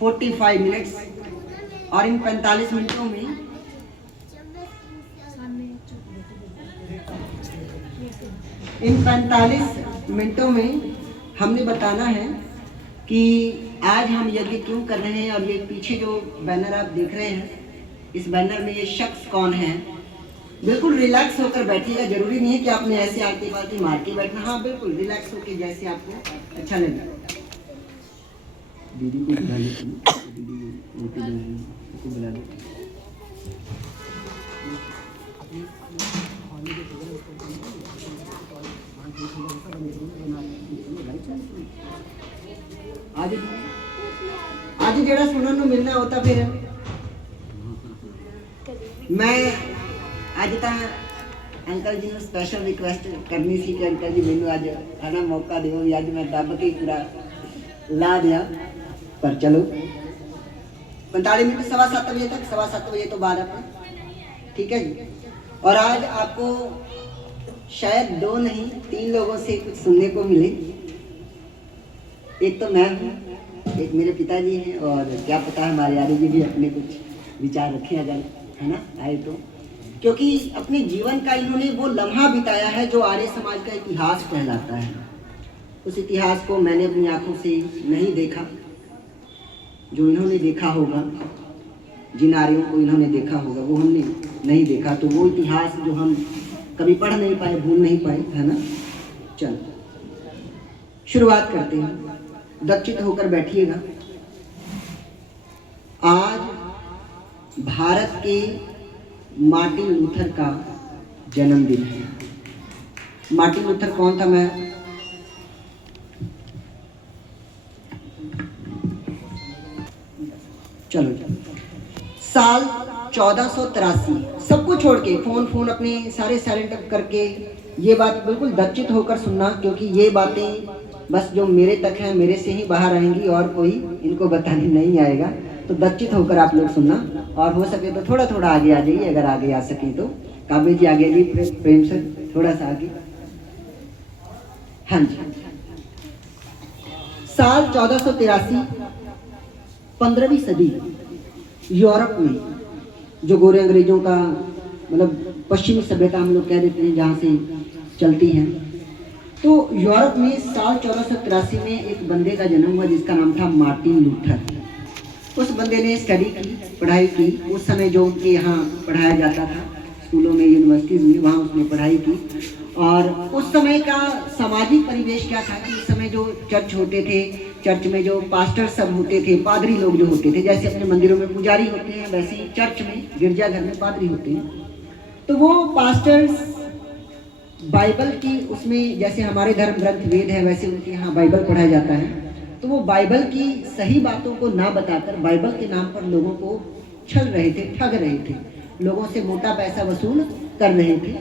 45 minutes, और इन 45 मिनटों में हमने बताना है कि आज हम यज्ञ क्यों कर रहे हैं। और ये पीछे जो बैनर आप देख रहे हैं, इस बैनर में ये शख्स कौन है। बिल्कुल रिलैक्स होकर बैठिएगा, जरूरी नहीं है कि आपने ऐसे आरती पार्टी मार के बैठना। हाँ बिल्कुल रिलैक्स होकर जैसे आपको अच्छा लगे। दीदी को बुला लेती हूँ, दीदी को बुला लेती हूँ। आज जेड़ा सुनने को मिलना होता फिर मैं अज तो अंकल जी ने स्पैशल रिक्वेस्ट करनी सी कि अंकल जी मैनू अज है ना मौका दिओ, भी अज मैं दब के पूरा ला दिया। पर चलो 45 मिनट 7:15 बजे तक, 7:15 बजे तो बाद अपन ठीक है जी। और आज आपको शायद 2 नहीं 3 लोगों से कुछ सुनने को मिले। एक तो मैं हूँ, एक मेरे पिताजी हैं, और क्या पता हमारे आर्य जी भी अपने कुछ विचार रखें अगर है ना आए तो, क्योंकि अपने जीवन का इन्होंने वो लम्हा बिताया है जो आर्य समाज का इतिहास कहलाता है। उस इतिहास को मैंने अपनी आंखों से नहीं देखा, जो इन्होंने देखा होगा, जिन आर्यों को इन्होंने देखा होगा वो हमने नहीं देखा। तो वो इतिहास जो हम कभी पढ़ नहीं पाए, भूल नहीं पाए, है ना। चलो शुरुआत करते हैं, दक्षित होकर बैठिएगा। आज भारत के मार्टिन लूथर का जन्मदिन है। मार्टिन लूथर कौन था? मैं चलो साल 1483, सबको छोड़ के फोन अपने सारे साइलेंट करके ये बात बिल्कुल दक्षित होकर सुनना, क्योंकि ये बातें बस जो मेरे तक है मेरे से ही बाहर आएंगी और कोई इनको बताने नहीं आएगा। तो दक्षित होकर आप लोग सुनना, और हो सके तो थोड़ा थोड़ा आगे आ जाइए, अगर आगे आ सकें तो। काव्य जी आगे जी प्रेम से थोड़ा सा आगे। हाँ जी, साल 1483, 15वीं सदी, यूरोप में जो गोरे अंग्रेजों का मतलब पश्चिमी सभ्यता हम लोग कह देते हैं जहाँ से चलती है, तो यूरोप में साल 1483 में एक बंदे का जन्म हुआ जिसका नाम था मार्टिन लूथर। उस बंदे ने स्टडी की, पढ़ाई की। उस समय जो उनके यहाँ पढ़ाया जाता था स्कूलों में, यूनिवर्सिटीज़ में, वहाँ उसने पढ़ाई की। और उस समय का सामाजिक परिवेश क्या था कि उस समय जो चर्च होते थे, चर्च में जो पास्टर सब होते थे, पादरी लोग जो होते थे, जैसे अपने मंदिरों में पुजारी होते हैं वैसे ही चर्च में, गिरजाघर में पादरी होते हैं। तो वो पास्टर्स बाइबल की, उसमें जैसे हमारे धर्म ग्रंथ वेद है वैसे उनके यहाँ बाइबल पढ़ाया जाता है। तो वो बाइबल की सही बातों को ना बताकर बाइबल के नाम पर लोगों को छल रहे थे, ठग रहे थे, लोगों से मोटा पैसा वसूल कर रहे थे।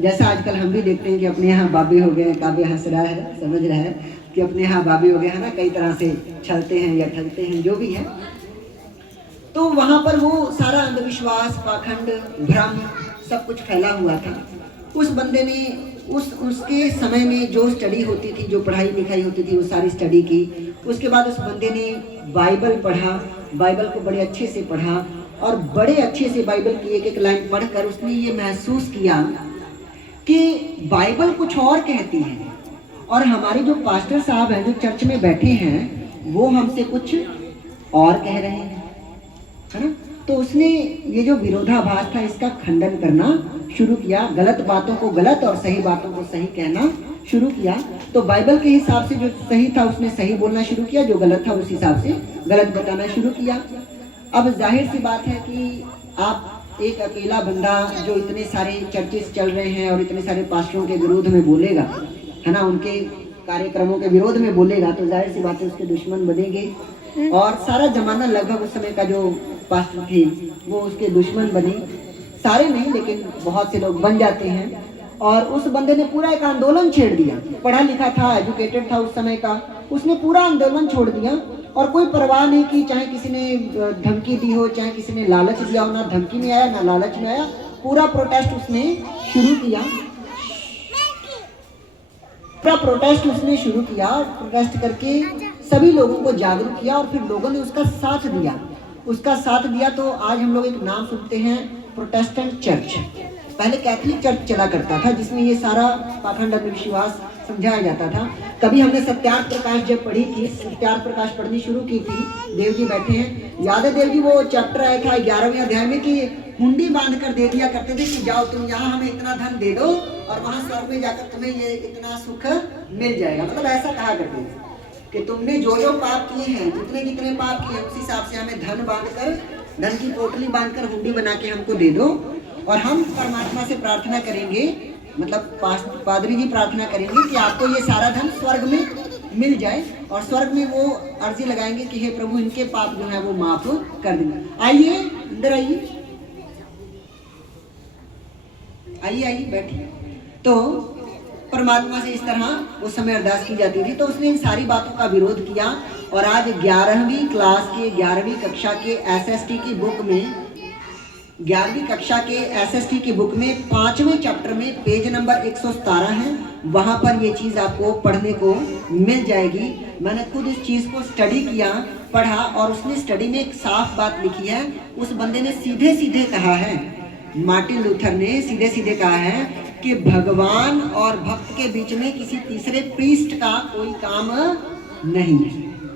जैसा आजकल हम भी देखते हैं कि अपने यहाँ बाबे हो गए, काव्य हंस रहा है, समझ रहा है कि अपने यहाँ बाबे हो गए है ना, कई तरह से छलते हैं या ठगते हैं, जो भी है। तो वहाँ पर वो सारा अंधविश्वास, पाखंड, भ्रम सब कुछ फैला हुआ था। उस बंदे ने उसके समय में जो स्टडी होती थी, जो पढ़ाई लिखाई होती थी, वो सारी स्टडी की। उसके बाद उस बंदे ने बाइबल पढ़ा, बाइबल को बड़े अच्छे से पढ़ा, और बड़े अच्छे से बाइबल की एक एक लाइन पढ़कर उसने ये महसूस किया कि बाइबल कुछ और कहती है, और हमारे जो पास्टर साहब हैं जो चर्च में बैठे हैं वो हमसे कुछ और कह रहे हैं, है ना। तो उसने ये जो विरोधाभास था इसका खंडन करना शुरू किया, गलत बातों को गलत और सही बातों को सही कहना शुरू किया। तो बाइबल के हिसाब से जो सही था उसने सही बोलना शुरू किया, जो गलत था उस हिसाब से गलत बताना शुरू किया। अब जाहिर सी बात है कि आप एक अकेला बंदा जो इतने सारे चर्चेस चल रहे हैं और इतने सारे पास्टरों के विरोध में बोलेगा, है ना, उनके कार्यक्रमों के विरोध में बोलेगा, तो जाहिर सी बात है उसके दुश्मन बनेंगे। और सारा जमाना लगभग उस समय का जो पास्टर थे वो उसके दुश्मन बने, सारे नहीं लेकिन बहुत से लोग बन जाते हैं। और उस बंदे ने पूरा एक आंदोलन छेड़ दिया, पढ़ा लिखा था, एजुकेटेड था उस समय का, उसने पूरा आंदोलन छोड़ दिया और कोई परवाह नहीं की, चाहे किसी ने धमकी दी हो, चाहे किसी ने लालच दिया हो, ना धमकी नहीं आया ना लालच नहीं आया, पूरा प्रोटेस्ट उसने शुरू किया। पूरा प्रोटेस्ट उसने शुरू किया, प्रोटेस्ट करके सभी लोगों को जागरूक किया और फिर लोगों ने उसका साथ दिया। तो आज हम लोग एक नाम सुनते हैं, प्रोटेस्टेंट चर्च। पहले कैथोलिक चर्च चला करता था जिसमें ये सारा पाखंड अंधविश्वास समझाया जाता था। कभी हमने सत्यार्थ प्रकाश जब पढ़ी थी, सत्यार्थ प्रकाश पढ़नी शुरू की थी, देव जी बैठे हैं, याद है देव जी, वो चैप्टर आया था 11वें अध्याय में कि हुंडी बांध कर दे दिया करते थे कि जाओ तुम यहाँ हमें इतना धन दे दो और वहां स्वर्ग में जाकर तुम्हें ये इतना सुख मिल जाएगा। मतलब ऐसा कहा करते थे कि तुमने जो जो पाप किए हैं, जितने जितने पाप किए उस हिसाब से हमें धन बांधकर, धन की पोटली बांधकर हुंडी बना के हमको दे दो और हम परमात्मा से प्रार्थना करेंगे, मतलब पादरी जी प्रार्थना करेंगे कि आपको ये सारा धन स्वर्ग में मिल जाए। और स्वर्ग में वो अर्जी लगाएंगे कि हे प्रभु इनके पाप जो है वो माफ कर देंगे। आइए अंदर आइए बैठिए। तो परमात्मा से इस तरह उस समय अरदास की जाती थी। तो उसने इन सारी बातों का विरोध किया और आज 11वीं क्लास के 11वीं कक्षा के एसएसटी की बुक में, 11वीं कक्षा के एसएसटी की बुक में 5वें चैप्टर में पेज नंबर 117 है, वहां पर ये चीज आपको पढ़ने को मिल जाएगी। मैंने खुद इस चीज को स्टडी किया, पढ़ा, और उसने स्टडी में एक साफ बात लिखी है। उस बंदे ने सीधे सीधे कहा है, मार्टिन लूथर ने सीधे सीधे कहा है कि भगवान और भक्त के बीच में किसी तीसरे प्रीस्ट का कोई काम नहीं है।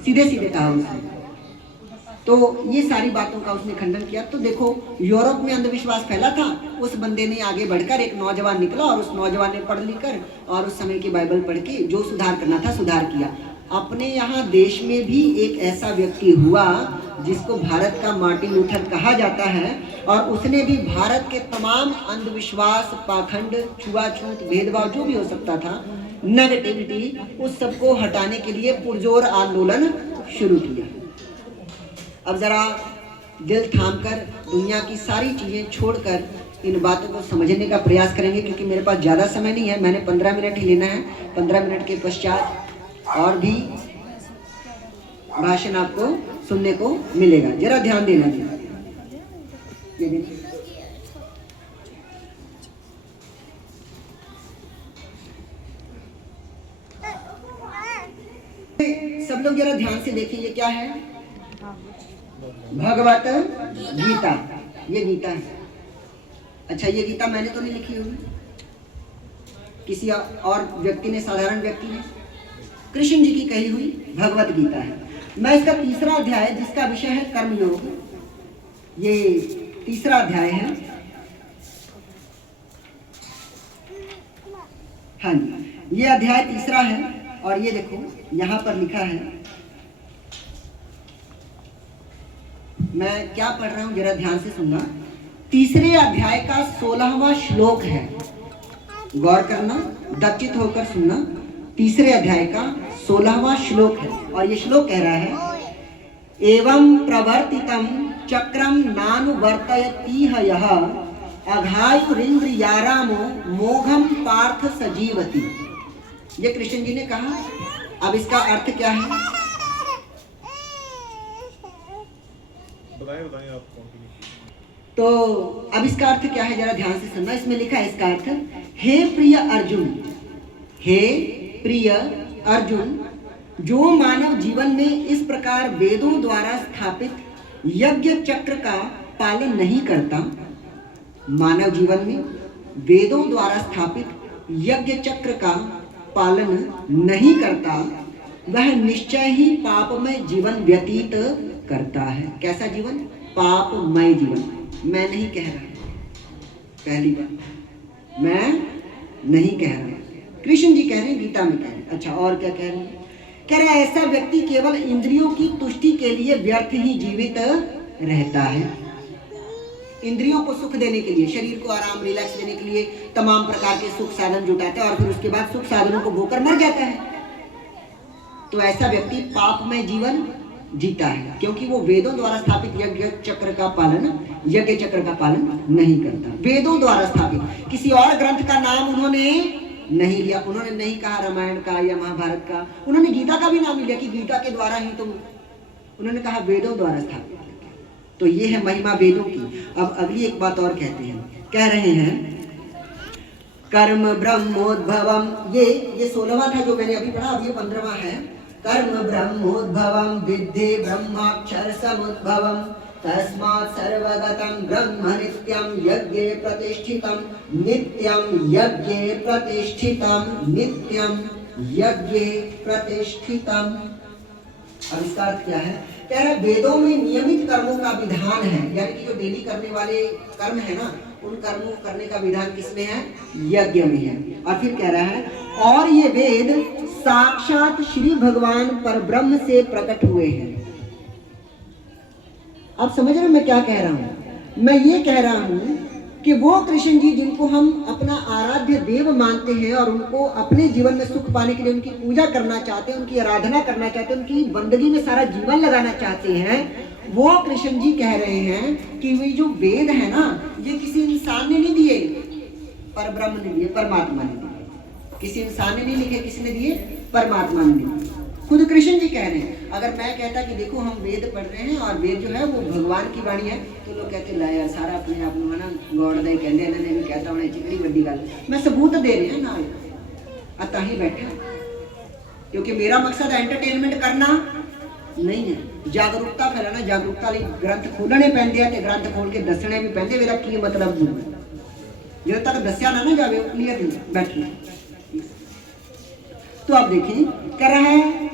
सीधे सीधे कहा उसने। तो ये सारी बातों का उसने खंडन किया। तो देखो यूरोप में अंधविश्वास फैला था, उस बंदे ने आगे बढ़कर, एक नौजवान निकला और उस नौजवान ने पढ़ लिख कर और उस समय की बाइबल पढ़ के जो सुधार करना था सुधार किया। अपने यहाँ देश में भी एक ऐसा व्यक्ति हुआ जिसको भारत का मार्टिन लूथर कहा जाता है, और उसने भी भारत के तमाम अंधविश्वास, पाखंड, छुआछूत, भेदभाव जो भी हो सकता था, नेगेटिविटी, उस सबको हटाने के लिए पुरजोर आंदोलन शुरू किया। अब जरा दिल थामकर दुनिया की सारी चीजें छोड़कर इन बातों को समझने का प्रयास करेंगे, क्योंकि मेरे पास ज्यादा समय नहीं है। मैंने 15 मिनट ही लेना है। 15 मिनट के पश्चात और भी भाषण आपको सुनने को मिलेगा। जरा ध्यान देना जी। सब लोग जरा ध्यान से देखिए, ये क्या है? भगवत गीता। ये गीता है। अच्छा, ये गीता मैंने तो नहीं लिखी होगी, किसी और व्यक्ति ने, साधारण व्यक्ति ने, कृष्ण जी की कही हुई भगवत गीता है। मैं इसका तीसरा अध्याय, जिसका विषय है कर्मयोग, ये तीसरा अध्याय है। हाँ जी, ये अध्याय तीसरा है। और ये देखो यहाँ पर लिखा है, मैं क्या पढ़ रहा हूं जरा ध्यान से सुनना। तीसरे अध्याय का 16वां श्लोक है, गौर करना, दक्षित होकर सुनना। तीसरे अध्याय का 16वां श्लोक है और ये श्लोक कह रहा है, एवं प्रवर्तितम चक्रम नानुवर्तयतीह यः अघायुरिंद्रियारामो मोघम पार्थ सजीवति। ये कृष्ण जी ने कहा। अब इसका अर्थ क्या है? बताएं आप। तो अब इसका अर्थ क्या है, जरा ध्यान से सुनना। इसमें लिखा है इसका अर्थ, हे प्रिय अर्जुन, हे प्रिय अर्जुन, जो मानव जीवन में इस प्रकार वेदों द्वारा स्थापित यज्ञ चक्र का पालन नहीं करता, मानव जीवन में वेदों द्वारा स्थापित यज्ञ चक्र का पालन नहीं करता, वह निश्चय ही पापमय जीवन व्यतीत करता है। कैसा जीवन? पापमय जीवन। मैं नहीं कह रहा, पहली बात मैं नहीं कह रहा, कृष्ण जी कह रहे हैं, गीता में कह रहे हैं। अच्छा, और क्या कह रहे हैं? कह रहे हैं ऐसा व्यक्ति केवल इंद्रियों की तुष्टि के लिए व्यर्थ ही जीवित रहता है। इंद्रियों को सुख देने के लिए, शरीर को आराम, रिलैक्स देने के लिए तमाम प्रकार के सुख साधन जुटाता है और फिर उसके बाद सुख साधनों को भोगकर मर जाता है। तो ऐसा व्यक्ति पापमय जीवन जीता है, क्योंकि वो वेदों द्वारा स्थापित यज्ञ चक्र का पालन नहीं करता। वेदों द्वारा स्थापित, किसी और ग्रंथ का नाम उन्होंने नहीं लिया। उन्होंने नहीं कहा रामायण का या महाभारत का, उन्होंने गीता का भी नाम लिया कि गीता के द्वारा ही तुम, उन्होंने कहा वेदों द्वारा स्थापित। तो ये है महिमा वेदों की। अब अगली एक बात और कहते हैं, कह रहे हैं कर्म ब्रह्मोद्भवम। ये 16वां था जो मैंने अभी पढ़ा, अब ये 15वां है। कर्म ब्रह्मोद्भवं विद्धि ब्रह्माक्षर समुद्भवं तस्मात् सर्वगतं ब्रह्म नित्यं यज्ञे प्रतिष्ठितं नित्यं यज्ञे प्रतिष्ठितं नित्यं यज्ञे प्रतिष्ठितं। अब इसका अर्थ क्या है? कह रहा वेदों में नियमित कर्मों का विधान है, यानी कि जो डेली करने वाले कर्म है ना, उन कर्मों को करने का विधान किसमें है? यज्ञ में है। और फिर कह रहा है और ये वेद साक्षात श्री भगवान परब्रह्म से प्रकट हुए हैं। आप समझ रहे हो मैं क्या कह रहा हूं? मैं ये कह रहा हूं कि वो कृष्ण जी जिनको हम अपना आराध्य देव मानते हैं और उनको अपने जीवन में सुख पाने के लिए उनकी पूजा करना चाहते हैं, उनकी आराधना करना चाहते हैं, उनकी बंदगी में सारा जीवन लगाना चाहते हैं, वो कृष्ण जी कह रहे हैं कि वे जो वेद है ना, ये किसी इंसान ने नहीं दिए, परब्रह्म ने दिए, परमात्मा ने दिए। किसी इंसान ने नहीं लिखे, किसने दिए? परमात्मा ने दिए। खुद कृष्ण जी कह रहे हैं। अगर मैं कहता कि देखो हम वेद पढ़ रहे हैं और वेद जो है वो भगवान की वाणी है, तो लोग कहते ला यार सारा अपने आप में ना गॉड दे कहते हैं, इन्होंने भी कहता होना चिकड़ी बड़ी गल। मैं सबूत दे रहे हैं ना, अतः ही बैठा, क्योंकि मेरा मकसद एंटरटेनमेंट करना नहीं है, जागरूकता फैलाना। जागरूकता लिए ग्रंथ खोलने पैंदे हैं, ग्रंथ खोल के दसने भी पैंदे। मेरा की मतलब जब तक दसिया ना जावे क्लियर बैठना। तो आप देखिए कह रहा है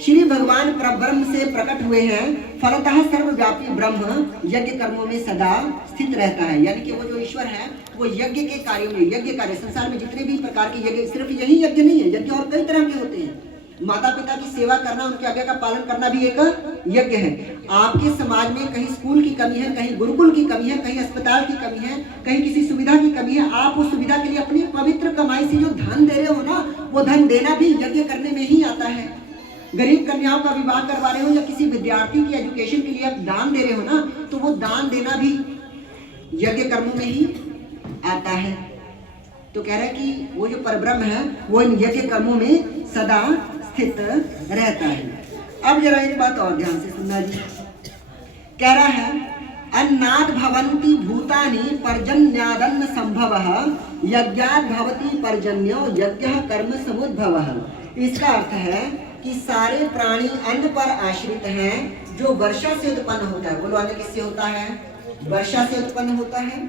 श्री भगवान परब्रह्म से प्रकट हुए हैं, फलतः सर्वव्यापी ब्रह्म यज्ञ कर्मों में सदा स्थित रहता है। यानी कि वो जो ईश्वर है वो यज्ञ के कार्यों में, यज्ञ कार्य संसार में जितने भी प्रकार के यज्ञ, सिर्फ यही यज्ञ नहीं है, यज्ञ और कई तरह के होते हैं। माता पिता की सेवा करना, उनकी आज्ञा का पालन करना भी एक यज्ञ है। आपके समाज में कहीं स्कूल की कमी है, कहीं गुरुकुल की कमी है, कहीं अस्पताल की कमी है, कहीं किसी सुविधा की कमी है, आप उस सुविधा के लिए अपनी पवित्र कमाई से जो धन दे रहे हो ना, वो धन देना भी यज्ञ करने में ही आता है। गरीब कन्याओं का विवाह करवा रहे हो या किसी विद्यार्थी की एजुकेशन के लिए आप दान दे रहे हो ना, तो वो दान देना भी यज्ञ कर्मों में ही आता है। तो कह रहा है कि वो जो परब्रह्म है वो इन यज्ञ कर्मों में सदा स्थित रहता है। अब जरा एक बात और ध्यान से सुनना जी। कह रहा है अन्नाद भवन्ति भूतानि पर्जन्यादन्न संभवः यज्ञात् भवति पर्जन्यो यज्ञः कर्म समुद्भवः। इसका अर्थ है कि सारे प्राणी अन्न पर आश्रित हैं, जो वर्षा से उत्पन्न होता है। बोलो अन्न किससे होता है? वर्षा से उत्पन्न होता है।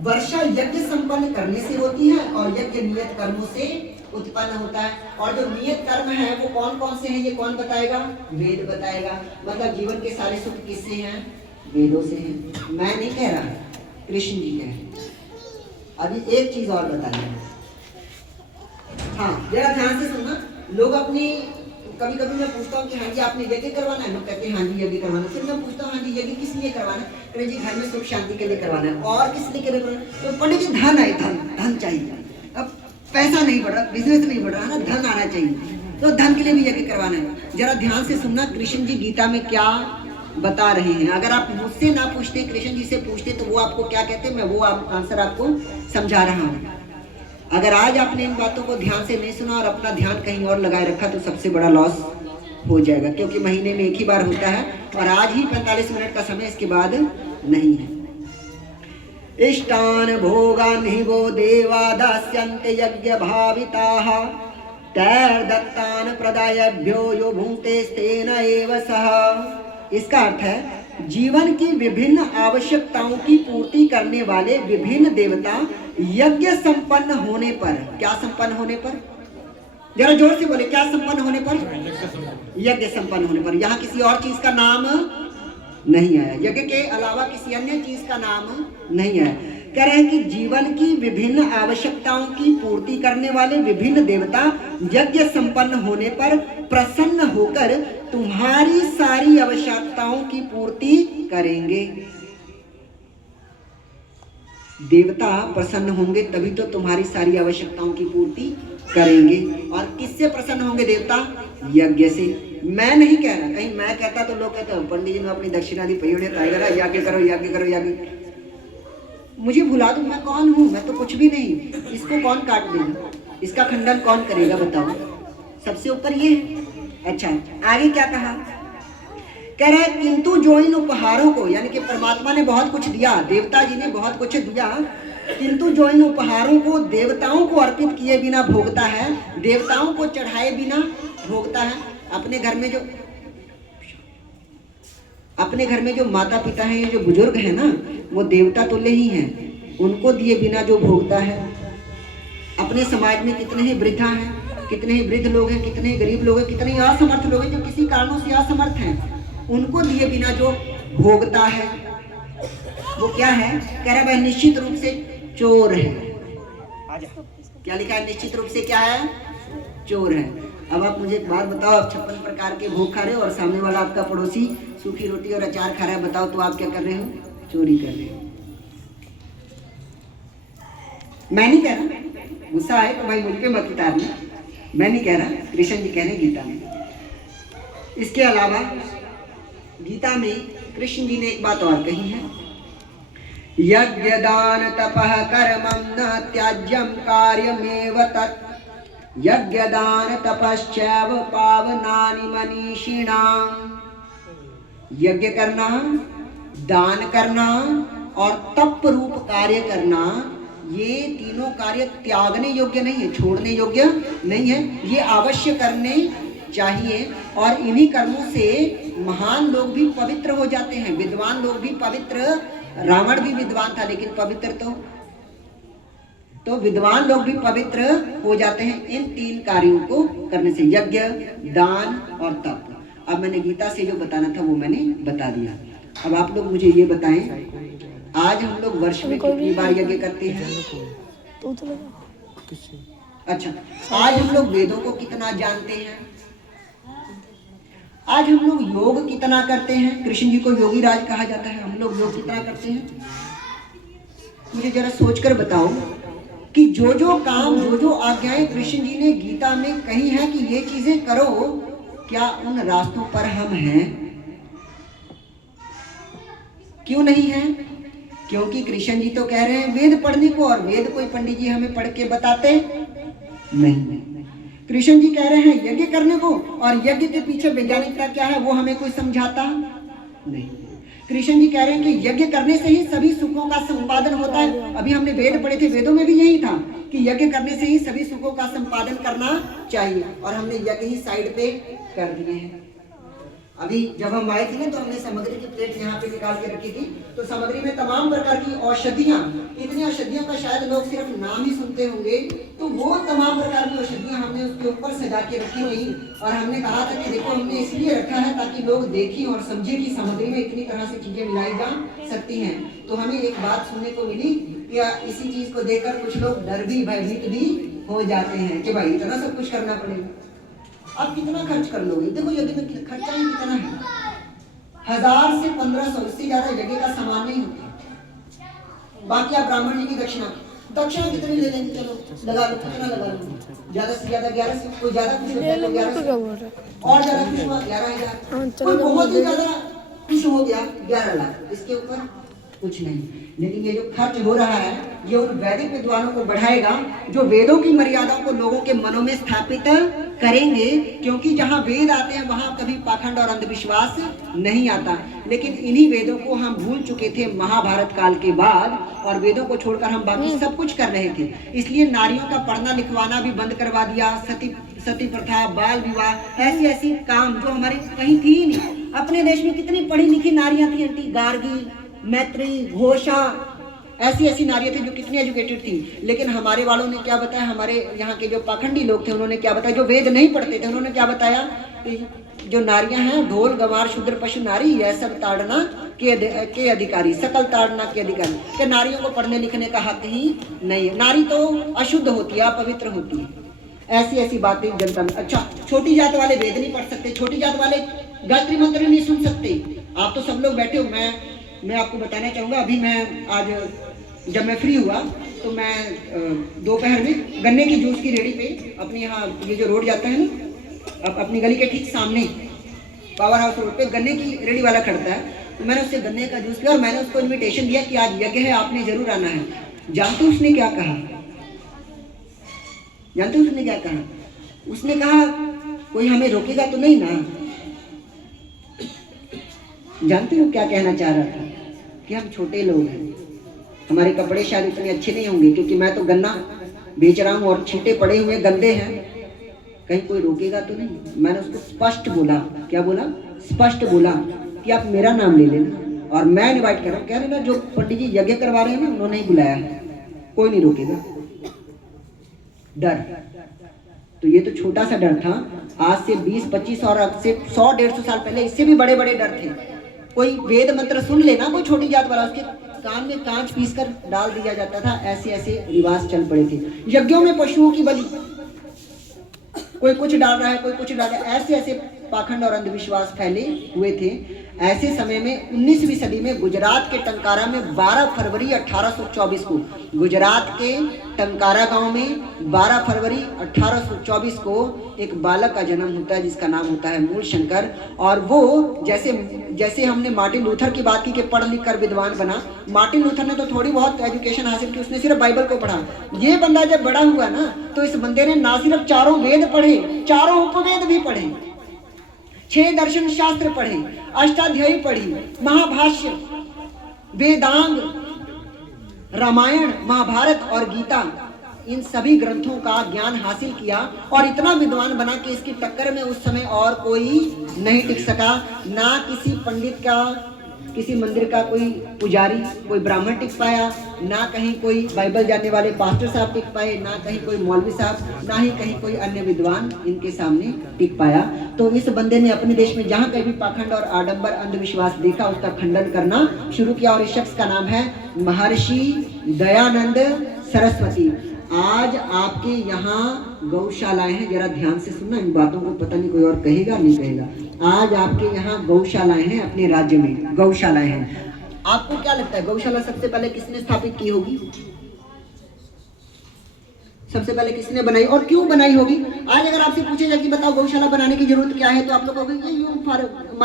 वर्षा यज्ञ संपन्न करने से होती है और यज्ञ नियत कर्मों से उत्पन्न होता है। और जो नियत कर्म है वो कौन कौन से हैं, ये कौन बताएगा? वेद बताएगा। मतलब जीवन के सारे सुख किससे हैं? वेदों से हैं। मैं नहीं कह रहा, कृष्ण जी कह रहे। अभी एक चीज और बताना है, हाँ जरा ध्यान से सुनना। लोग अपनी कभी कभी मैं पूछता हूँ कि हाँ जी आपने यज्ञ करवाना है, लोग कहते हैं हाँ जी यज्ञ करवाना है। फिर मैं पूछता हूँ हाँ जी यज्ञ किस लिए करवाना है? अरे जी घर में सुख शांति के लिए करवाना है। और किस लिए करवाना है? तो पंडित जी धन आए, धन चाहिए। अब पैसा नहीं बढ़ रहा, बिजनेस नहीं बढ़ रहा है ना, धन आना चाहिए, तो धन के लिए भी यज्ञ करवाना है। जरा ध्यान से सुनना कृष्ण जी गीता में क्या बता रहे हैं। अगर आप मुझसे ना पूछते, कृष्ण जी से पूछते, तो वो आपको क्या कहते हैं, मैं वो आंसर आपको समझा रहा हूँ। अगर आज आपने इन बातों को ध्यान से नहीं सुना और अपना ध्यान कहीं और लगाए रखा तो सबसे बड़ा लॉस हो जाएगा, क्योंकि महीने में एक ही बार होता है और आज ही 45 मिनट का समय, इसके बाद नहीं है। इष्टान भोगान हि वो देवा दास्यन्ते यज्ञ भाविताः तैर्दत्तान प्रदायभ्यो यो भुङ्क्ते स्तेन एव सः। इसका अर्थ है जीवन की विभिन्न आवश्यकताओं की पूर्ति करने वाले विभिन्न देवता यज्ञ संपन्न होने पर, क्या संपन्न होने पर? जरा जोर से बोले, क्या संपन्न होने पर? यज्ञ संपन्न होने पर। यहाँ किसी और चीज का नाम नहीं आया, यज्ञ के अलावा किसी अन्य चीज का नाम नहीं आया। कह रहे हैं कि जीवन की विभिन्न आवश्यकताओं की पूर्ति करने वाले विभिन्न देवता यज्ञ संपन्न होने पर प्रसन्न होकर तुम्हारी सारी आवश्यकताओं की पूर्ति करेंगे। देवता प्रसन्न होंगे तभी तो तुम्हारी सारी आवश्यकताओं की पूर्ति करेंगे। और किससे प्रसन्न होंगे देवता? यज्ञ से। मैं नहीं कह रहा, कहीं मैं कहता तो लोग कहते पंडित जी ने अपनी दक्षिणा दी पई यज्ञ करो यज्ञ करो यज्ञ। मुझे भुला दो, मैं कौन हूँ? मैं तो कुछ भी नहीं। इसको कौन काट देगा? इसका खंडन कौन करेगा बताओ? सबसे ऊपर ये। अच्छा आगे क्या कहा? कह रहे हैं किंतु जो इन उपहारों को, यानी कि परमात्मा ने बहुत कुछ दिया, देवता जी ने बहुत कुछ दिया, किंतु जो इन उपहारों को देवताओं को अर्पित किए बिना भोगता है, देवताओं को चढ़ाए बिना भोगता है, अपने घर में जो माता पिता हैं, ये जो बुजुर्ग हैं ना, वो देवता तुल्य ही हैं। उनको दिए बिना जो भोगता है, अपने समाज में कितने ही वृद्धा हैं, कितने ही वृद्ध लोग हैं, कितने ही गरीब लोग हैं, कितने ही असमर्थ लोग हैं जो किसी कारणों से असमर्थ हैं, उनको दिए बिना जो भोगता है वो क्या है? कह रहा है निश्चित रूप से चोर है। क्या लिखा है? निश्चित रूप से क्या है? चोर है। अब आप मुझे एक बात बताओ, आप 56 प्रकार के भोग खा रहे हो और सामने वाला आपका पड़ोसी सूखी रोटी और अचार खा रहा है, बताओ तो आप क्या कर रहे हो? चोरी कर रहे हो। मैं नहीं कह रहा, गुस्सा आए तो भाई मुझ पे मत उतारना, मैं नहीं कह रहा, कृष्ण जी कह रहे हैं गीता में। इसके अलावा गीता में कृष्ण जी ने एक बात और कही है, यज्ञ दान तपः कर्मं न त्याज्यं कार्यमेव तत्, यज्ञ दान तपश्चैव पावनानि मनीषिणाम्। यज्ञ करना, दान करना और तप रूप कार्य करना, ये तीनों कार्य त्यागने योग्य नहीं है, छोड़ने योग्य नहीं है, ये अवश्य करने चाहिए। और इन्हीं कर्मों से महान लोग भी पवित्र हो जाते हैं, विद्वान लोग भी पवित्र। रावण भी विद्वान था लेकिन पवित्र तो विद्वान लोग भी पवित्र हो जाते हैं इन 3 कार्यों को करने से, यज्ञ, दान और तप। अब मैंने गीता से जो बताना था वो मैंने बता दिया। अब आप लोग मुझे ये बताएं, आज हम लोग वर्ष में कितनी बार यज्ञ करते हैं? अच्छा, आज हम लोग वेदों को कितना जानते हैं? आज हम लोग योग कितना करते हैं? कृष्ण जी को योगी राज कहा जाता है, हम लोग योग कितना करते हैं? मुझे जरा सोचकर बताओ कि जो जो काम, जो जो आज्ञाएं कृष्ण जी ने गीता में कही हैं कि ये चीजें करो, क्या उन रास्तों पर हम हैं? क्यों नहीं हैं? क्योंकि कृष्ण जी तो कह रहे हैं वेद पढ़ने को, और वेद कोई पंडित जी हमें पढ़ के बताते नहीं। कृष्ण जी कह रहे हैं यज्ञ करने को, और यज्ञ के पीछे वैज्ञानिकता क्या है वो हमें कोई समझाता नहीं। कृष्ण जी कह रहे हैं कि यज्ञ करने से ही सभी सुखों का संपादन होता है। अभी हमने वेद पढ़े थे, वेदों में भी यही था कि यज्ञ करने से ही सभी सुखों का संपादन करना चाहिए, और हमने यज्ञ ही साइड पे कर दिए हैं। अभी जब हम आए थे ना तो हमने सामग्री की प्लेट यहाँ पे निकाल के रखी थी, तो सामग्री में तमाम प्रकार की औषधियाँ, इतनी औषधियों का शायद लोग सिर्फ नाम ही सुनते होंगे, तो वो तमाम प्रकार की औषधियाँ हमने उसके ऊपर सजा के रखी थी। और हमने कहा था कि देखो हमने इसलिए रखा है ताकि लोग देखें और समझे कि सामग्री में इतनी तरह से चीजें मिलाई जा सकती हैं। तो हमें एक बात सुनने को मिली कि इसी चीज को देखकर कुछ लोग डर भी, भयभीत भी हो जाते हैं कि भाई इतना सब कुछ करना पड़ेगा, आप कितना खर्च कर लोगे? देखो यज्ञ में खर्चा ही कितना है, 1000 से 1500, इससे ज्यादा यज्ञ का सामान नहीं होता। बाकी आप ब्राह्मण जी की दक्षिणा कितनी ले लेंगे? चलो लगा लो, कितना लगा लो? ज्यादा से ज्यादा 1100, कोई ज्यादा खुश होता है, 1100 और ज्यादा खुश हुआ 11,000, कोई बहुत ही ज्यादा खुश हो गया 11 लाख, इसके ऊपर कुछ नहीं। लेकिन ये जो खर्च हो रहा है ये उन वैदिक विद्वानों को बढ़ाएगा जो वेदों की मर्यादाओं को लोगों के मनों में स्थापित करेंगे, क्योंकि जहाँ वेद आते हैं वहाँ कभी पाखंड और अंधविश्वास नहीं आता। लेकिन इन्हीं वेदों को हम भूल चुके थे महाभारत काल के बाद, और वेदों को छोड़कर हम बाकी सब कुछ कर रहे थे। इसलिए नारियों का पढ़ना लिखवाना भी बंद करवा दिया, सती प्रथा, बाल विवाह, ऐसी काम जो हमारी कहीं थी ही नहीं। अपने देश में कितनी पढ़ी लिखी नारियां थी, आंटी गार्गी, मैत्री, घोषा, ऐसी नारियां थी जो कितनी एजुकेटेड थी। लेकिन हमारे वालों ने क्या बताया, हमारे यहाँ के जो पाखंडी लोग थे उन्होंने क्या बताया, जो वेद नहीं पढ़ते थे उन्होंने क्या बताया कि जो नारियां हैं ढोल गवार शूद्र पशु नारी, यह सब ताड़ना के अधिकारी, सकल ताड़ना के अधिकारी, कि नारियों को पढ़ने लिखने का हक ही नहीं है, नारी तो अशुद्ध होती है, अपवित्र होती है। ऐसी बातें जनता में। अच्छा, छोटी जात वाले वेद नहीं पढ़ सकते, छोटी जात वाले गायत्री मंत्र नहीं सुन सकते। आप तो सब लोग बैठे हो, मैं आपको बताना चाहूँगा, अभी मैं आज जब मैं फ्री हुआ तो मैं दोपहर में गन्ने की जूस की रेडी पे, अपने यहाँ ये जो रोड जाता है ना, अपनी गली के ठीक सामने पावर हाउस रोड पे गन्ने की रेडी वाला खड़ता है, तो मैंने उससे गन्ने का जूस पिया और मैंने उसको इन्विटेशन दिया कि आज यज्ञ है, आपने जरूर आना है। जानते हो उसने क्या कहा? जानते हो उसने क्या कहा? उसने कहा कोई हमें रोकेगा तो नहीं ना। जानते हो क्या कहना चाह रहा था? कि हम छोटे लोग हैं, हमारे कपड़े शायद इतने अच्छे नहीं होंगे, क्योंकि मैं तो गन्ना बेच रहा हूँ और छींटे पड़े हुए गंदे हैं, कहीं कोई रोकेगा तो नहीं। मैंने उसको स्पष्ट बोला, क्या बोला, स्पष्ट बोला कि आप मेरा नाम ले लेना और मैं इनवाइट कर रहा हूँ। कह रहे ना जो पंडित जी यज्ञ करवा रहे हैं ना, उन्होंने ही बुलाया है, कोई नहीं रोकेगा। डर, तो ये तो छोटा सा डर था। आज से 20-25 और अब से 100-150 साल पहले इससे भी बड़े बड़े डर थे। कोई वेद मंत्र सुन लेना, कोई छोटी जात वाला, उसके कान में कांच पीस कर डाल दिया जाता था। ऐसे ऐसे रिवाज चल पड़े थे। यज्ञों में पशुओं की बलि, कोई कुछ डाल रहा है, कोई कुछ डाल रहा है, ऐसे ऐसे पाखंड और अंधविश्वास फैले हुए थे। ऐसे समय में 19वीं सदी में गुजरात के टंकारा में 12 फरवरी 1824 को, गुजरात के टंकारा गांव में 12 फरवरी 1824 को एक बालक का जन्म होता है जिसका नाम होता है मूल शंकर। और वो जैसे हमने मार्टिन लूथर की बात की कि पढ़ लिख कर विद्वान बना, मार्टिन लूथर ने तो थोड़ी बहुत एजुकेशन हासिल की, उसने सिर्फ बाइबल को पढ़ा। ये बंदा जब बड़ा हुआ ना, तो इस बंदे ने ना सिर्फ 4 वेद पढ़े, 4 उपवेद भी पढ़े, 6 दर्शन शास्त्र पढ़े, अष्टाध्यायी पढ़ी, महाभाष्य, वेदांग, रामायण, महाभारत और गीता, इन सभी ग्रंथों का ज्ञान हासिल किया और इतना विद्वान बना कि इसकी टक्कर में उस समय और कोई नहीं टिक सका। ना किसी पंडित का, किसी मंदिर का कोई पुजारी, कोई ब्राह्मण टिक पाया, ना कहीं कोई बाइबल जानने वाले पास्टर साहब टिक पाए, ना कहीं कोई मौलवी साहब, ना ही कहीं कोई अन्य विद्वान इनके सामने टिक पाया। तो इस बंदे ने अपने देश में जहाँ कहीं भी पाखंड और आडंबर अंधविश्वास देखा, उसका खंडन करना शुरू किया। और इस शख्स का नाम है महर्षि दयानंद सरस्वती। आज आपके यहाँ गौशालाएं हैं, जरा ध्यान से सुनना, इन बातों को पता नहीं कोई और कहेगा नहीं कहेगा। आज आपके यहाँ गौशालाएं हैं, अपने राज्य में गौशालाएं हैं। आपको क्या लगता है गौशाला सबसे पहले किसने स्थापित की होगी? सबसे पहले किसने बनाई और क्यों बनाई होगी? आज अगर आपसे पूछेगा कि बताओ गौशाला बनाने की जरूरत क्या है, तो आप लोग कहोगे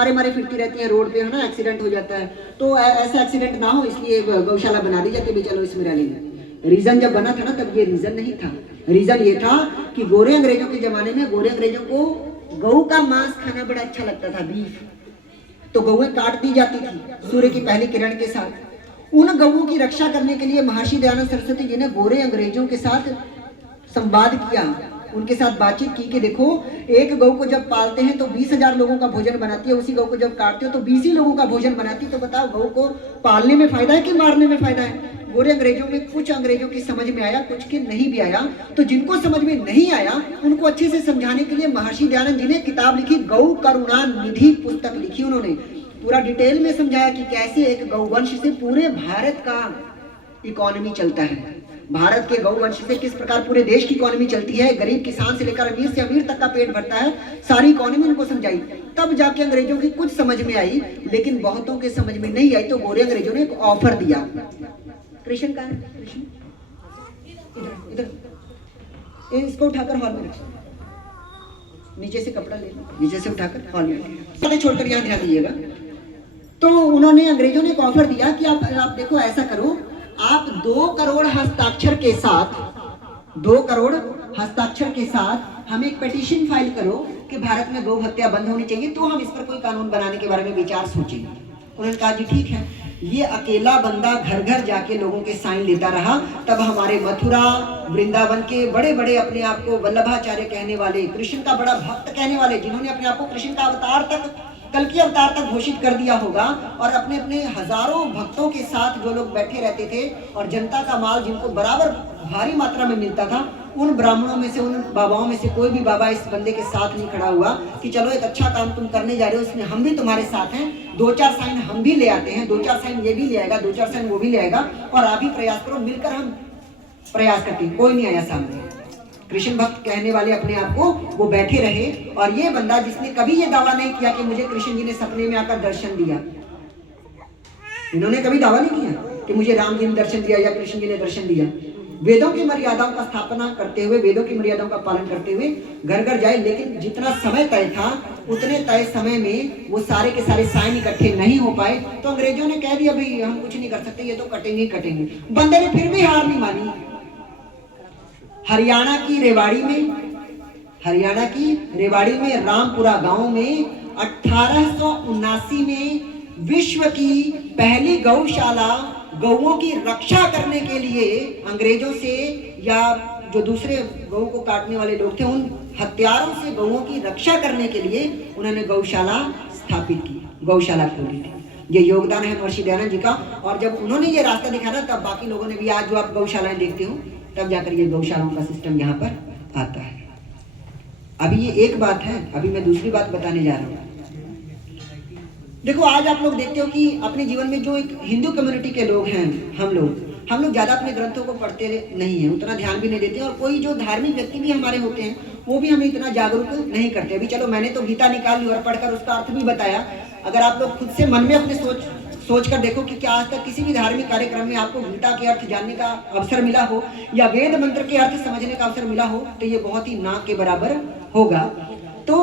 ये मारे फिरती रहती है रोड पे, है ना, एक्सीडेंट हो जाता है, तो ऐसा एक्सीडेंट ना हो इसलिए गौशाला बना दी जाती है, चलो इसमें रह लेंगे। रीजन जब बना था ना, तब ये रीजन नहीं था। रीजन ये था कि गोरे अंग्रेजों के जमाने में गोरे अंग्रेजों को गऊ का मांस खाना बड़ा अच्छा लगता था, बीफ, तो गौएं काट दी जाती थी सूर्य की पहली किरण के साथ। उन गौओं की रक्षा करने के लिए महर्षि दयानंद सरस्वती जी ने गोरे अंग्रेजों के साथ संवाद किया, उनके साथ बातचीत की कि देखो, एक गौ को जब पालते हैं तो 20,000 लोगों का भोजन बनाती है, उसी गौ को जब काटते हो तो 20 ही लोगों का भोजन बनाती है। तो बताओ, गौ को पालने में फायदा है कि मारने में फायदा है? गोरे अंग्रेजों में कुछ अंग्रेजों की समझ में आया, कुछ की नहीं भी आया। तो जिनको समझ में नहीं आया उनको अच्छे से समझाने के लिए महर्षि दयानंद जी ने किताब लिखी, गौ करुणा निधि पुस्तक लिखी। उन्होंने पूरा डिटेल में समझाया कि कैसे एक गौवंश से पूरे भारत का इकोनॉमी चलता है, भारत के गौवंश से किस प्रकार पूरे देश की इकोनॉमी चलती है, गरीब किसान से लेकर अमीर से अमीर तक का पेट भरता है, सारी इकोनॉमी उनको समझाई। तब जाके अंग्रेजों की कुछ समझ में आई, लेकिन बहुतों के समझ में नहीं आई। तो गोरे अंग्रेजों ने एक ऑफर दिया। कृष्ण का है, कृष्ण इधर इधर, इसको उठाकर हॉल में रखो, नीचे से कपड़ा ले लो, नीचे से उठाकर हॉल में रखो, छोड़कर यहाँ ध्यान दीजिएगा। तो उन्होंने, अंग्रेजों ने एक ऑफर दिया कि आप देखो, ऐसा करो, आप 2 करोड़ हस्ताक्षर के साथ, 2 करोड़ हस्ताक्षर के साथ हमें एक पिटीशन फाइल करो कि भारत में गौ हत्या बंद होनी चाहिए, तो हम इस पर कोई कानून बनाने के बारे में विचार सोचेंगे। उन्होंने कहा जी ठीक है। ये अकेला बंदा घर घर जाके लोगों के साइन लेता रहा। तब हमारे मथुरा, वृंदावन के बड़े बड़े अपने आप को वल्लभाचार्य कहने वाले, कृष्ण का बड़ा भक्त कहने वाले, जिन्होंने अपने आप को कृष्ण का अवतार तक, कल की अवतार तक घोषित कर दिया होगा, और अपने अपने हजारों भक्तों के साथ जो लोग बैठे रहते थे और जनता का माल जिनको बराबर भारी मात्रा में मिलता था, उन ब्राह्मणों में से, उन बाबाओं में से कोई भी बाबा इस बंदे के साथ नहीं खड़ा हुआ कि चलो एक अच्छा काम तुम करने जा रहे हो, इसमें हम भी तुम्हारे साथ हैं, 2-4 साइन हम भी ले आते हैं, 2-4 साइन ये भी ले आएगा, 2-4 साइन वो भी ले आएगा, और आप भी प्रयास करो, मिलकर हम प्रयास करते हैं। कोई नहीं आया सामने। कृष्ण भक्त कहने वाले अपने आप को वो बैठे रहे, और ये बंदा जिसने कभी ये दावा नहीं किया कि मुझे कृष्ण जी ने सपने में आकर दर्शन दिया, इन्होंने कभी दावा नहीं किया कि मुझे राम जी ने दर्शन दिया या कृष्ण जी ने दर्शन दिया। वेदों की मर्यादाओं का स्थापना करते हुए, वेदों की मर्यादाओं का पालन करते हुए घर घर जाए, लेकिन जितना समय तय था उतने तय समय में वो सारे के सारे साइन इकट्ठे नहीं हो पाए। तो अंग्रेजों ने कह दिया भाई हम कुछ नहीं कर सकते, ये तो कटेंगे कटेंगे। बंदे ने फिर भी हार नहीं मानी। हरियाणा की रेवाड़ी में रामपुरा गांव में 1879 में विश्व की पहली गौशाला गौओं की रक्षा करने के लिए अंग्रेजों से या जो दूसरे गऊ को काटने वाले लोग थे, उन हत्यारों से गऊओं की रक्षा करने के लिए उन्होंने गौशाला स्थापित की, गौशाला खोली थी। ये योगदान है महर्षि दयानंद जी का। और जब उन्होंने ये रास्ता दिखाया तब बाकी लोगों ने भी, आज जो आप गौशालाएं देखते हो, तब जाकर ये गौशालाओं का सिस्टम यहाँ पर आता है। अभी ये एक बात है, अभी मैं दूसरी बात बताने जा रहा हूँ। देखो आज आप लोग देखते हो कि अपने जीवन में जो एक हिंदू कम्युनिटी के लोग हैं, हम लोग ज़्यादा अपने ग्रंथों को पढ़ते नहीं हैं, उतना ध्यान भी नहीं देते, और कोई जो धार्मिक व्यक्ति भी हमारे होते हैं वो भी हमें इतना जागरूक नहीं करते। अभी चलो मैंने तो गीता निकाल ली और पढ़कर उसका अर्थ भी बताया। अगर आप लोग खुद से मन में अपने सोच कर देखो कि क्या आज तक किसी भी धार्मिक कार्यक्रम में आपको गीता के अर्थ जानने का अवसर मिला हो या वेद मंत्र के अर्थ समझने का अवसर मिला हो, तो ये बहुत ही ना के बराबर होगा। तो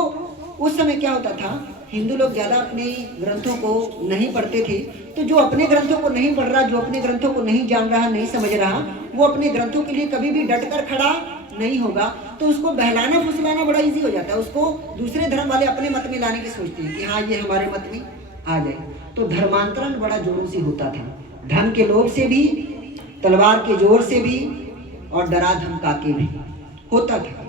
उस समय क्या होता था, हिंदू लोग ज़्यादा अपने ग्रंथों को नहीं पढ़ते थे। तो जो अपने ग्रंथों को नहीं पढ़ रहा, जो अपने ग्रंथों को नहीं जान रहा, नहीं समझ रहा, वो अपने ग्रंथों के लिए कभी भी डटकर खड़ा नहीं होगा। तो उसको बहलाना फुसलाना बड़ा इजी हो जाता है। उसको दूसरे धर्म वाले अपने मत में लाने की सोचते हैं कि हाँ ये हमारे मत में आ जाए। तो धर्मांतरण बड़ा जोरों से होता था, धन के लोभ से भी, तलवार के जोर से भी, और डरा धमका के भी होता था।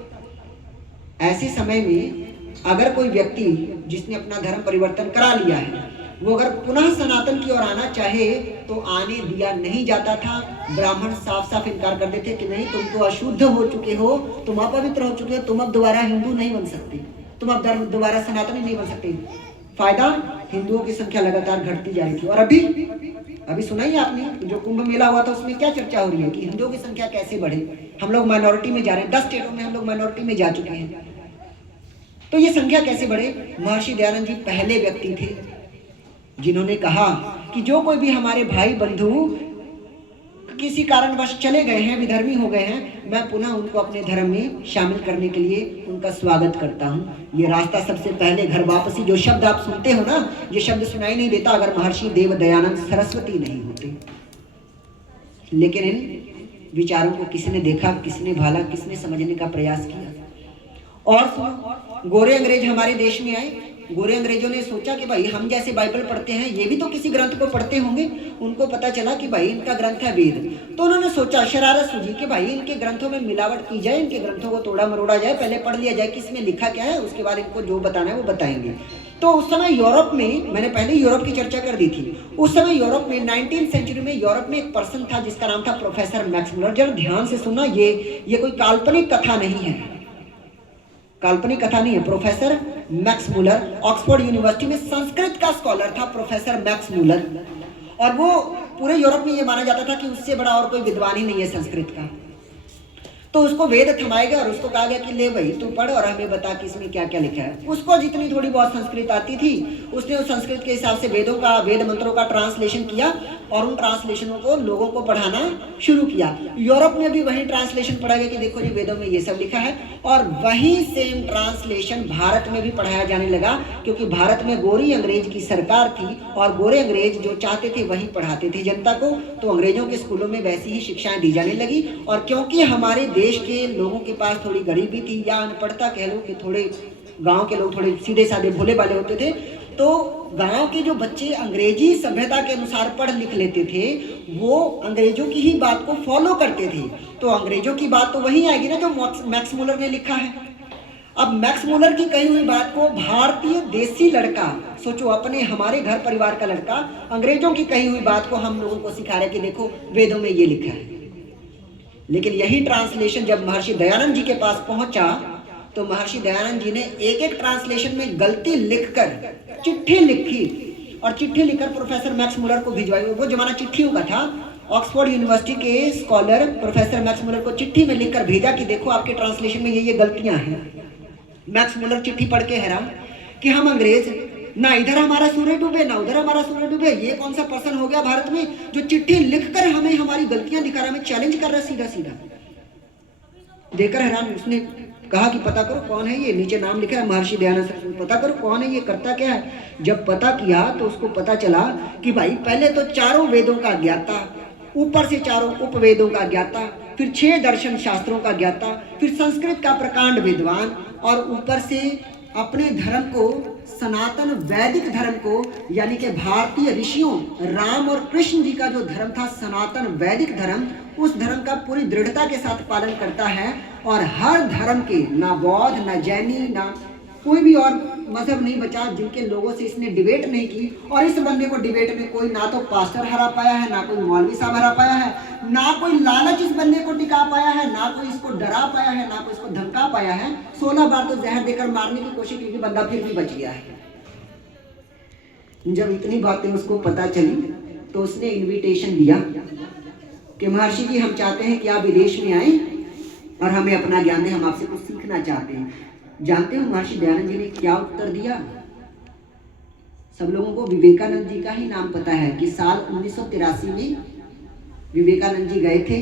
ऐसे समय में अगर कोई व्यक्ति जिसने अपना धर्म परिवर्तन करा लिया है, वो अगर पुनः सनातन की ओर आना चाहे तो आने दिया नहीं जाता था। ब्राह्मण साफ साफ इनकार कर देते कि नहीं, तुम तो अशुद्ध हो चुके हो, तुम अपवित्र हो चुके हो, तुम अब दोबारा हिंदू नहीं बन सकते, तुम अब दोबारा सनातनी नहीं बन सकते। फायदा, हिंदुओं की संख्या लगातार घटती जा रही थी। और अभी सुना ही आपने जो कुंभ मेला हुआ था, उसमें क्या चर्चा हो रही है कि हिंदुओं की संख्या कैसे बढ़े। हम लोग माइनॉरिटी में जा रहे हैं, 10 स्टेटों में हम लोग माइनॉरिटी में जा चुके हैं। तो ये संख्या कैसे बढ़े? महर्षि दयानंद जी पहले व्यक्ति थे जिन्होंने कहा कि जो कोई भी हमारे भाई बंधु किसी कारणवश चले गए हैं, विधर्मी हो गए हैं, मैं पुनः उनको अपने धर्म में शामिल करने के लिए उनका स्वागत करता हूँ। ये रास्ता सबसे पहले घर वापसी, जो शब्द आप सुनते हो ना, ये शब्द सुनाई नहीं देता अगर महर्षि देव दयानंद सरस्वती नहीं होते। लेकिन इन विचारों को किसने देखा, किसने भाला, किसने समझने का प्रयास किया। और सुनो, गोरे अंग्रेज हमारे देश में आए। गोरे अंग्रेजों ने सोचा कि भाई हम जैसे बाइबल पढ़ते हैं, ये भी तो किसी ग्रंथ को पढ़ते होंगे। उनको पता चला कि भाई इनका ग्रंथ है वेद। तो उन्होंने सोचा, शरारत सूझी कि भाई इनके ग्रंथों में मिलावट की जाए, इनके ग्रंथों को तोड़ा मरोड़ा जाए, पहले पढ़ लिया जाए कि इसमें लिखा क्या है, उसके बाद इनको जो बताना है वो बताएंगे। तो उस समय यूरोप में, मैंने पहले यूरोप की चर्चा कर दी थी, उस समय यूरोप में 19वीं सेंचुरी में यूरोप में एक पर्सन था जिसका नाम था प्रोफेसर मैक्स मुलर। जरा ध्यान से सुनना, ये कोई काल्पनिक कथा नहीं है, काल्पनिक कथा नहीं है। Professor Max Muller Oxford university में संस्कृत का स्कॉलर था प्रोफेसर मैक्स मुलर। और वो पूरे यूरोप में ये माना जाता था कि उससे बड़ा और कोई विद्वान ही नहीं है संस्कृत का। तो उसको वेद थमाया गया और उसको कहा गया कि ले भाई तू पढ़ और हमें बता कि इसमें क्या क्या लिखा है। उसको जितनी थोड़ी बहुत संस्कृत आती थी, उसने उस संस्कृत के हिसाब से वेद मंत्रों का ट्रांसलेशन किया और उन ट्रांसलेशनों को लोगों को पढ़ाना शुरू किया। यूरोप में भी वही ट्रांसलेशन पढ़ा गया कि देखो जी वेदों में ये सब लिखा है। और वही सेम ट्रांसलेशन भारत में भी पढ़ाया जाने लगा, क्योंकि भारत में गोरी अंग्रेज की सरकार थी और गोरे अंग्रेज जो चाहते थे वही पढ़ाते थे जनता को। तो अंग्रेजों के स्कूलों में वैसी ही शिक्षाएं दी जाने लगी। और क्योंकि हमारे देश के लोगों के पास थोड़ी गरीबी थी या अनपढ़ता कह लो, कि थोड़े गांव के लोग थोड़े सीधे साधे भोले भाले होते थे, तो गांव के जो बच्चे अंग्रेजी सभ्यता के अनुसार पढ़ लिख लेते थे, वो अंग्रेजों की ही बात को फॉलो करते थे। तो अंग्रेजों की बात तो वही आएगी ना जो मैक्स मुलर ने लिखा है। अब मैक्स मुलर की कही हुई बात को भारतीय देसी लड़का, सोचो अपने हमारे घर परिवार का लड़का, अंग्रेजों की कही हुई बात को हम लोगों को सिखा रहे कि देखो वेदों में ये लिखा है। लेकिन यही ट्रांसलेशन जब महर्षि दयानंद जी के पास पहुंचा, तो महर्षि दयानंद जी ने एक एक ट्रांसलेशन में गलती लिखकर चिट्ठी लिखी और चिट्ठी लिखकर प्रोफेसर मैक्स मुलर को भिजवाई। वो जमाना चिट्ठियों का था। ऑक्सफोर्ड यूनिवर्सिटी के स्कॉलर प्रोफेसर मैक्स मुलर को चिट्ठी में लिखकर भेजा कि देखो आपके ट्रांसलेशन में ये गलतियां हैं। मैक्स मुलर चिट्ठी पढ़ के हैरान कि हम अंग्रेज, ना इधर हमारा सूर्य डूबे ना उधर हमारा सूर्य डूबे, ये कौन सा पर्सन हो गया भारत में जो चिट्ठी लिखकर हमें हमारी गलतियां दिखा रहा है, हमें चैलेंज कर रहा है सीधा सीधा। देखकर हैरान, उसने कहा कि पता करो कौन है ये, नीचे नाम लिखा है महर्षि दयानंद सरस्वती, पता करो कौन है ये, करता क्या है। जब पता किया तो उसको पता चला कि भाई पहले तो 4 वेदों का ज्ञाता, ऊपर से 4 उपवेदों का ज्ञाता, फिर 6 दर्शन शास्त्रों का ज्ञाता, फिर संस्कृत का प्रकांड विद्वान, और ऊपर से अपने धर्म को, सनातन वैदिक धर्म को, यानी कि भारतीय ऋषियों राम और कृष्ण जी का जो धर्म था, सनातन वैदिक धर्म, उस धर्म का पूरी दृढ़ता के साथ पालन करता है। और हर धर्म के, ना बौद्ध, ना जैनी, ना कोई भी और मजहब नहीं बचा जिनके लोगों से इसने डिबेट नहीं की। और इस बंदे को डिबेट में कोई ना तो पास्टर हरा पाया है, ना कोई मौलवी साहब हरा पाया है, ना कोई लालच इस बंदे को टिका पाया है, ना कोई इसको डरा पाया है, ना कोई इसको धमका पाया है। 16 बार तो जहर देकर मारने की कोशिश की, बंदा फिर भी बच गया है। जब इतनी बातें उसको पता चली तो उसने इनविटेशन दिया कि महर्षि जी, हम चाहते हैं कि आप विदेश में आए और हमें अपना ज्ञान दें, हम आपसे कुछ सीखना चाहते हैं। जानते हो महर्षि दयानंद जी ने क्या उत्तर दिया? सब लोगों को विवेकानंद जी का ही नाम पता है कि साल 1983 में विवेकानंद जी गए थे,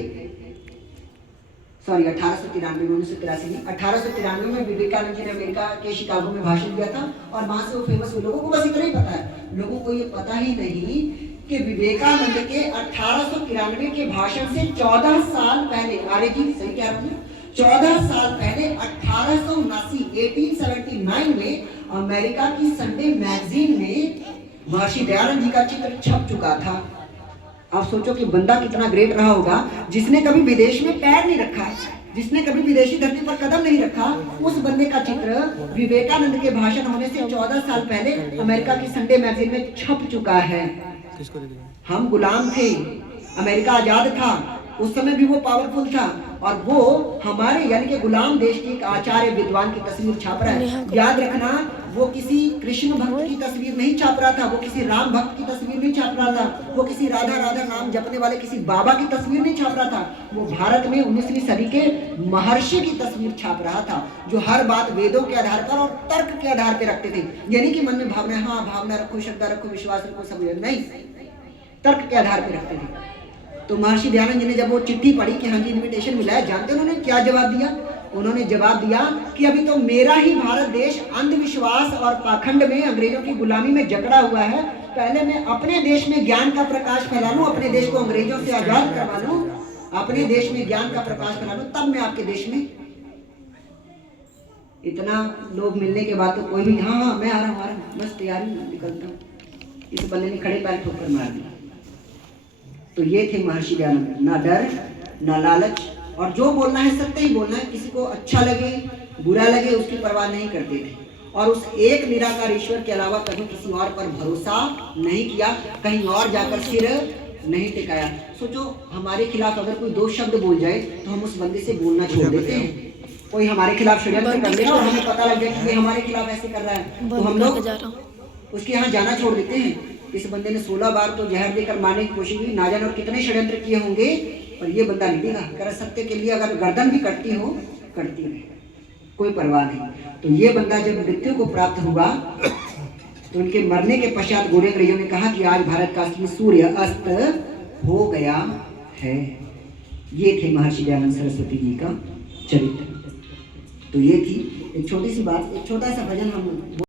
सॉरी 1893 में, 1983 में, 1893 में विवेकानंद जी ने अमेरिका के शिकागो में भाषण दिया था और वहां से वो फेमस हुए। लोगों को बस इतना ही पता है, लोगों को ये पता ही नहीं कि विवेकानंद के 1893 के भाषण से 14 साल पहले, अरे जी सही कह रहा हूँ, 14 साल पहले 1879 में अमेरिका की संडे मैगजीन में महर्षि दयानंद जी का चित्र छप चुका था। आप सोचो कि बंदा कितना ग्रेट रहा होगा जिसने कभी विदेश में पैर नहीं रखा, जिसने कभी विदेशी धरती पर कदम नहीं रखा। उस बंदे का चित्र विवेकानंद के भाषण होने से 14 साल पहले अमेरिका की संडे मैगजीन में छप चुका है। हम गुलाम थे, अमेरिका आजाद था, उस समय भी वो पावरफुल था और वो हमारे यानी कि गुलाम देश के एक आचार्य विद्वान की तस्वीर छाप रहा है। याद रखना, वो किसी कृष्ण भक्त की तस्वीर नहीं छाप रहा था, वो किसी राम भक्त की तस्वीर नहीं छाप रहा था, वो किसी राधा राधा नाम जपने वाले किसी बाबा की तस्वीर नहीं छाप रहा था। वो भारत में 19वीं सदी के महर्षि की तस्वीर छाप रहा था, जो हर बात वेदों के आधार पर और तर्क के आधार पर रखते थे। यानी कि मन में भावना, हाँ भावना रखो, श्रद्धा रखो, विश्वास रखो, सब नहीं, तर्क के आधार पर रखते थे। तो महर्षि दयानंद जी ने जब वो चिट्ठी पढ़ी कि हाँ जी इनविटेशन मिला है, जानते उन्होंने क्या जवाब दिया? उन्होंने जवाब दिया कि अभी तो मेरा ही भारत देश अंधविश्वास और पाखंड में, अंग्रेजों की गुलामी में जकड़ा हुआ है। पहले मैं अपने देश में ज्ञान का प्रकाश फैला लूं, अपने देश को अंग्रेजों से आजाद करवा लूं, अपने देश में ज्ञान का प्रकाश फैला लूं, तब मैं आपके देश में। इतना लोग मिलने के बाद तो कोई भी हाँ मैं आ रहा हूँ, बस तैयारी निकलता हूँ। इस बंदे ने खड़े पैर ठोकर मार दिया। तो ये थे महर्षि दयानंद, ना डर ना लालच, और जो बोलना है सत्य ही बोलना है, किसी को अच्छा लगे बुरा लगे उसकी परवाह नहीं करते थे। और उस एक निराकार ईश्वर के अलावा कभी किसी और पर भरोसा नहीं किया, कहीं और जाकर सिर नहीं टिकाया। सोचो हमारे खिलाफ अगर कोई 2 शब्द बोल जाए तो हम उस बंदे से बोलना छोड़ देते हैं। कोई हमारे खिलाफ षड्यंत्र कर लेगा और हमें पता लग जाए कि ये हमारे खिलाफ ऐसे कर रहा है, तो हम लोग उसके यहाँ जाना छोड़ देते हैं। इस बंदे ने 16 बार तो जहर देकर मारने की कोशिश की, ना जाने और कितने षड्यंत्र किए होंगे, पर ये बंदा नहीं देगा। कर सत्य के लिए अगर गर्दन भी कटती हो, करती रहे, कोई परवाह नहीं। तो ये बंदा जब मृत्यु को प्राप्त हुआ तो उनके मरने के पश्चात गोरे अंग्रेजों ने कहा कि आज भारत का असली सूर्य अस्त हो गया है। ये थे महर्षि दयानंद सरस्वती जी का चरित्र। तो ये थी एक छोटी सी बात, एक छोटा सा भजन हम